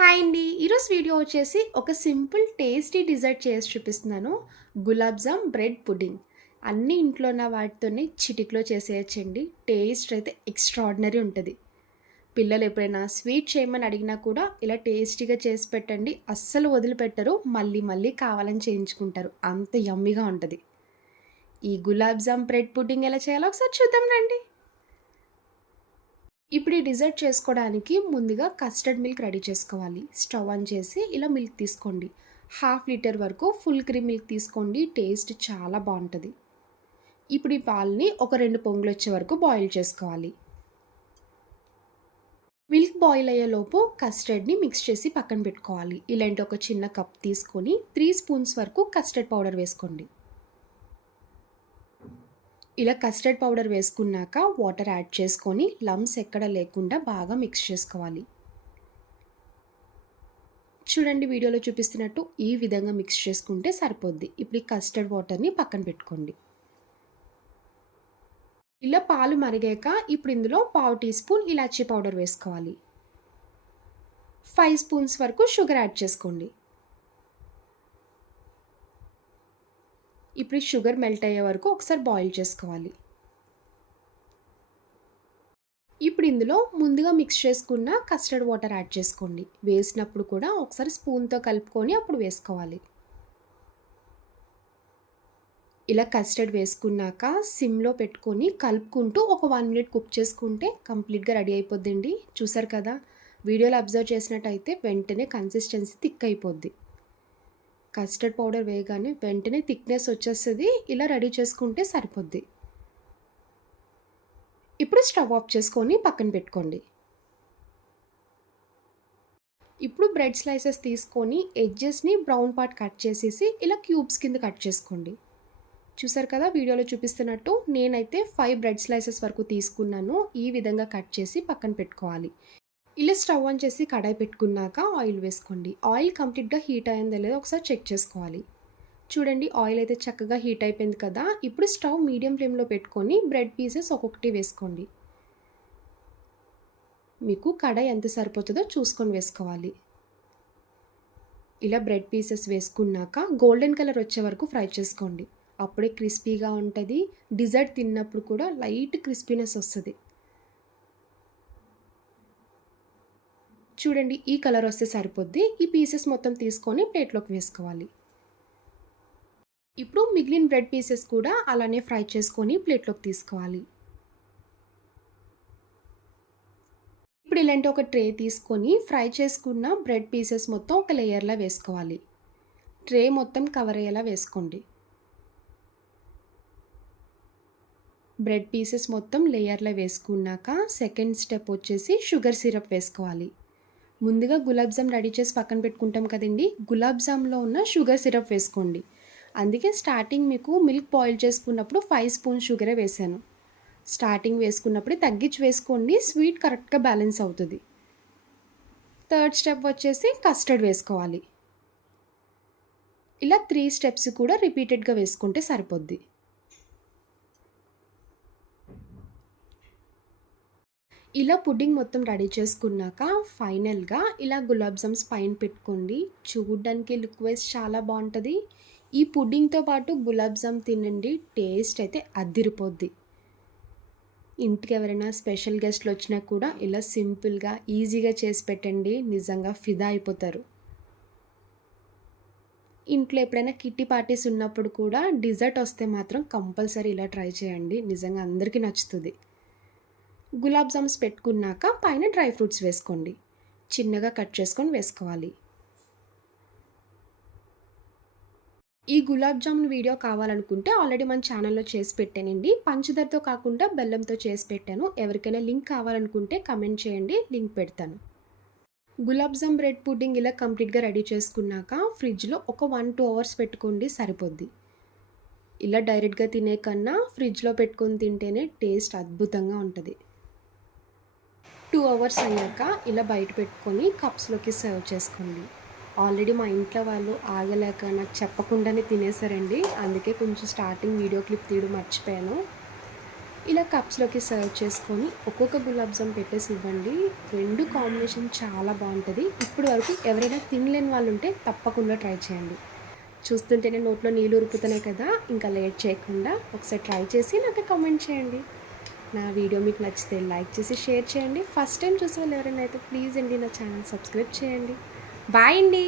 Hi అండి. ఈరోజు video వచ్చేసి ఒక సింపుల్ టేస్టీ డిజర్ట్ చేసి చూపిస్తున్నాను. Gulab jam bread pudding. అన్నీ ఇంట్లో ఉన్న వాటితోనే చిటికలో చేసేయచ్చండి. టేస్ట్ అయితే ఎక్స్ట్రాడినరీ ఉంటుంది. పిల్లలు ఎప్పుడైనా స్వీట్ చేయమని అడిగినా కూడా ఇలా టేస్టీగా చేసి పెట్టండి. అస్సలు వదిలిపెట్టరు. మళ్ళీ మళ్ళీ కావాలని చేయించుకుంటారు. అంత యమ్మీగా ఉంటుంది. ఈ గులాబ్ జామ్ బ్రెడ్ పుడ్డింగ్ ఎలా చేయాలో ఒకసారి చూద్దాం రండి. ఇప్పుడు ఈ డిజర్ట్ చేసుకోవడానికి ముందుగా కస్టర్డ్ మిల్క్ రెడీ చేసుకోవాలి. స్టవ్ ఆన్ చేసి ఇలా మిల్క్ తీసుకోండి. 1/2 లీటర్ వరకు ఫుల్ క్రీమ్ మిల్క్ తీసుకోండి. టేస్ట్ చాలా బాగుంటుంది. ఇప్పుడు ఈ పాలని ఒక 2 పొంగులు వచ్చే వరకు బాయిల్ చేసుకోవాలి. మిల్క్ బాయిల్ అయ్యేలోపు కస్టర్డ్ని మిక్స్ చేసి పక్కన పెట్టుకోవాలి. ఇలాంటి ఒక చిన్న కప్ తీసుకొని 3 స్పూన్స్ వరకు కస్టర్డ్ పౌడర్ వేసుకోండి. ఇలా కస్టర్డ్ పౌడర్ వేసుకున్నాక వాటర్ యాడ్ చేసుకొని లమ్స్ ఎక్కడ లేకుండా బాగా మిక్స్ చేసుకోవాలి. చూడండి వీడియోలో చూపిస్తున్నట్టు ఈ విధంగా మిక్స్ చేసుకుంటే సరిపోద్ది. ఇప్పుడు ఈ కస్టర్డ్ వాటర్ని పక్కన పెట్టుకోండి. ఇలా పాలు మరిగాక ఇప్పుడు ఇందులో 1/2 టీ స్పూన్ ఇలాచీ పౌడర్ వేసుకోవాలి. 5 స్పూన్స్ వరకు షుగర్ యాడ్ చేసుకోండి. ఇప్పుడు షుగర్ మెల్ట్ అయ్యే వరకు ఒకసారి బాయిల్ చేసుకోవాలి. ఇప్పుడు ఇందులో ముందుగా మిక్స్ చేసుకున్న కస్టర్డ్ వాటర్ యాడ్ చేసుకోండి. వేసినప్పుడు కూడా ఒకసారి స్పూన్తో కలుపుకొని అప్పుడు వేసుకోవాలి. ఇలా కస్టర్డ్ వేసుకున్నాక సిమ్లో పెట్టుకొని కలుపుకుంటూ ఒక 1 మినిట్ కుక్ చేసుకుంటే కంప్లీట్గా రెడీ అయిపోద్దండి. చూసారు కదా, వీడియోలో అబ్జర్వ్ చేసినట్టయితే వెంటనే కన్సిస్టెన్సీ థిక్ అయిపోద్ది. కస్టర్డ్ పౌడర్ వేయగానే వెంటనే థిక్నెస్ వచ్చేస్తుంది. ఇలా రెడీ చేసుకుంటే సరిపోద్ది. ఇప్పుడు స్టవ్ ఆఫ్ చేసుకొని పక్కన పెట్టుకోండి. ఇప్పుడు బ్రెడ్ స్లైసెస్ తీసుకొని ఎడ్జెస్ని బ్రౌన్ పార్ట్ కట్ చేసేసి ఇలా క్యూబ్స్ కింద కట్ చేసుకోండి. చూసారు కదా వీడియోలో చూపిస్తున్నట్టు నేనైతే 5 బ్రెడ్ స్లైసెస్ వరకు తీసుకున్నాను. ఈ విధంగా కట్ చేసి పక్కన పెట్టుకోవాలి. ఇలా స్టవ్ ఆన్ చేసి కడాయి పెట్టుకున్నాక ఆయిల్ వేసుకోండి. ఆయిల్ కంప్లీట్గా హీట్ అయిందో లేదో ఒకసారి చెక్ చేసుకోవాలి. చూడండి ఆయిల్ అయితే చక్కగా హీట్ అయిపోయింది కదా. ఇప్పుడు స్టవ్ మీడియం ఫ్లేమ్లో పెట్టుకొని బ్రెడ్ పీసెస్ ఒక్కొక్కటి వేసుకోండి. మీకు కడాయి ఎంత సరిపోతుందో చూసుకొని వేసుకోవాలి. ఇలా బ్రెడ్ పీసెస్ వేసుకున్నాక గోల్డెన్ కలర్ వచ్చే వరకు ఫ్రై చేసుకోండి. అప్పుడే క్రిస్పీగా ఉంటుంది. డిజర్ట్ తిన్నప్పుడు కూడా లైట్ క్రిస్పీనెస్ వస్తుంది. చూడండి ఈ కలర్ వస్తే సరిపోద్ది. ఈ పీసెస్ మొత్తం తీసుకొని ప్లేట్లోకి వేసుకోవాలి. ఇప్పుడు మిగిలిన బ్రెడ్ పీసెస్ కూడా అలానే ఫ్రై చేసుకొని ప్లేట్లోకి తీసుకోవాలి. ఇప్పుడు ఇలాంటి ఒక ట్రే తీసుకొని ఫ్రై చేసుకున్న బ్రెడ్ పీసెస్ మొత్తం ఒక లేయర్లా వేసుకోవాలి. ట్రే మొత్తం కవర్ అయ్యేలా వేసుకోండి. బ్రెడ్ పీసెస్ మొత్తం లేయర్లో వేసుకున్నాక సెకండ్ స్టెప్ వచ్చేసి షుగర్ సిరప్ వేసుకోవాలి. ముందుగా గులాబ్ జామ్ రెడీ చేసి పక్కన పెట్టుకుంటాం కదండి. గులాబ్ జామ్లో ఉన్న షుగర్ సిరప్ వేసుకోండి. అందుకే స్టార్టింగ్ మీకు మిల్క్ బాయిల్ చేసుకున్నప్పుడు 5 స్పూన్స్ షుగరే వేసాను. స్టార్టింగ్ వేసుకున్నప్పుడే తగ్గించి వేసుకోండి. స్వీట్ కరెక్ట్గా బ్యాలెన్స్ అవుతుంది. థర్డ్ స్టెప్ వచ్చేసి కస్టర్డ్ వేసుకోవాలి. ఇలా 3 స్టెప్స్ కూడా రిపీటెడ్గా వేసుకుంటే సరిపోద్ది. ఇలా పుడ్డింగ్ మొత్తం రెడీ చేసుకున్నాక ఫైనల్గా ఇలా గులాబ్ జామ్స్ పైన పెట్టుకోండి. చూడడానికి లుక్ వైజ్ చాలా బాగుంటుంది. ఈ పుడ్డింగ్తో పాటు గులాబ్ జామ్ తినండి. టేస్ట్ అయితే అద్దిరిపోద్ది. ఇంటికి ఎవరైనా స్పెషల్ గెస్ట్లు వచ్చినా కూడా ఇలా సింపుల్గా ఈజీగా చేసి పెట్టండి. నిజంగా ఫిదా అయిపోతారు. ఇంట్లో ఎప్పుడైనా కిట్టి పార్టీస్ ఉన్నప్పుడు కూడా డిజర్ట్ వస్తే మాత్రం కంపల్సరీ ఇలా ట్రై చేయండి. నిజంగా అందరికీ నచ్చుతుంది. గులాబ్ జామ్స్ పెట్టుకున్నాక పైన డ్రై ఫ్రూట్స్ వేసుకోండి. చిన్నగా కట్ చేసుకొని వేసుకోవాలి. ఈ గులాబ్ జామున్ వీడియో కావాలనుకుంటే ఆల్రెడీ మన ఛానల్లో చేసి పెట్టానండి. పంచదారతో కాకుండా బెల్లంతో చేసి పెట్టాను. ఎవరికైనా లింక్ కావాలనుకుంటే కమెంట్ చేయండి, లింక్ పెడతాను. గులాబ్ జామ్ బ్రెడ్ పుడ్డింగ్ ఇలా కంప్లీట్గా రెడీ చేసుకున్నాక ఫ్రిడ్జ్లో ఒక 1-2 అవర్స్ పెట్టుకోండి సరిపోద్ది. ఇలా డైరెక్ట్గా తినే కన్నా ఫ్రిడ్జ్లో పెట్టుకొని తింటేనే టేస్ట్ అద్భుతంగా ఉంటుంది. 2 అవర్స్ అయ్యాక ఇలా బయట పెట్టుకొని కప్స్లోకి సర్వ్ చేసుకోండి. ఆల్రెడీ మా ఇంట్లో వాళ్ళు ఆగలేక నాకు చెప్పకుండానే తినేసారండి. అందుకే కొంచెం స్టార్టింగ్ వీడియో క్లిప్ తీయడం మర్చిపోయాను. ఇలా కప్స్‌లోకి సర్వ్ చేసుకొని ఒక్కొక్క గులాబ్ జామ్ పెట్టేసి ఇవ్వండి. 2 కాంబినేషన్ చాలా బావుంటది. ఇప్పటి వరకు ఎవరైనా తినలేని వాళ్ళుంటే తప్పకుండా ట్రై చేయండి. చూస్తుంటేనే నోట్లో నీళ్ళు ఊరుకుతున్నాయి కదా! ఇంకా లేట్ చేయకుండా ఒకసారి ట్రై చేసి నాకు కామెంట్ చేయండి. నా వీడియో మీకు నచ్చితే లైక్ చేసి షేర్ చేయండి. ఫస్ట్ టైం చూసేవాళ్ళు ఎవరైనా అయితే ప్లీజ్ అండి నా ఛానల్ సబ్స్క్రైబ్ చేయండి. బాయ్ అండి.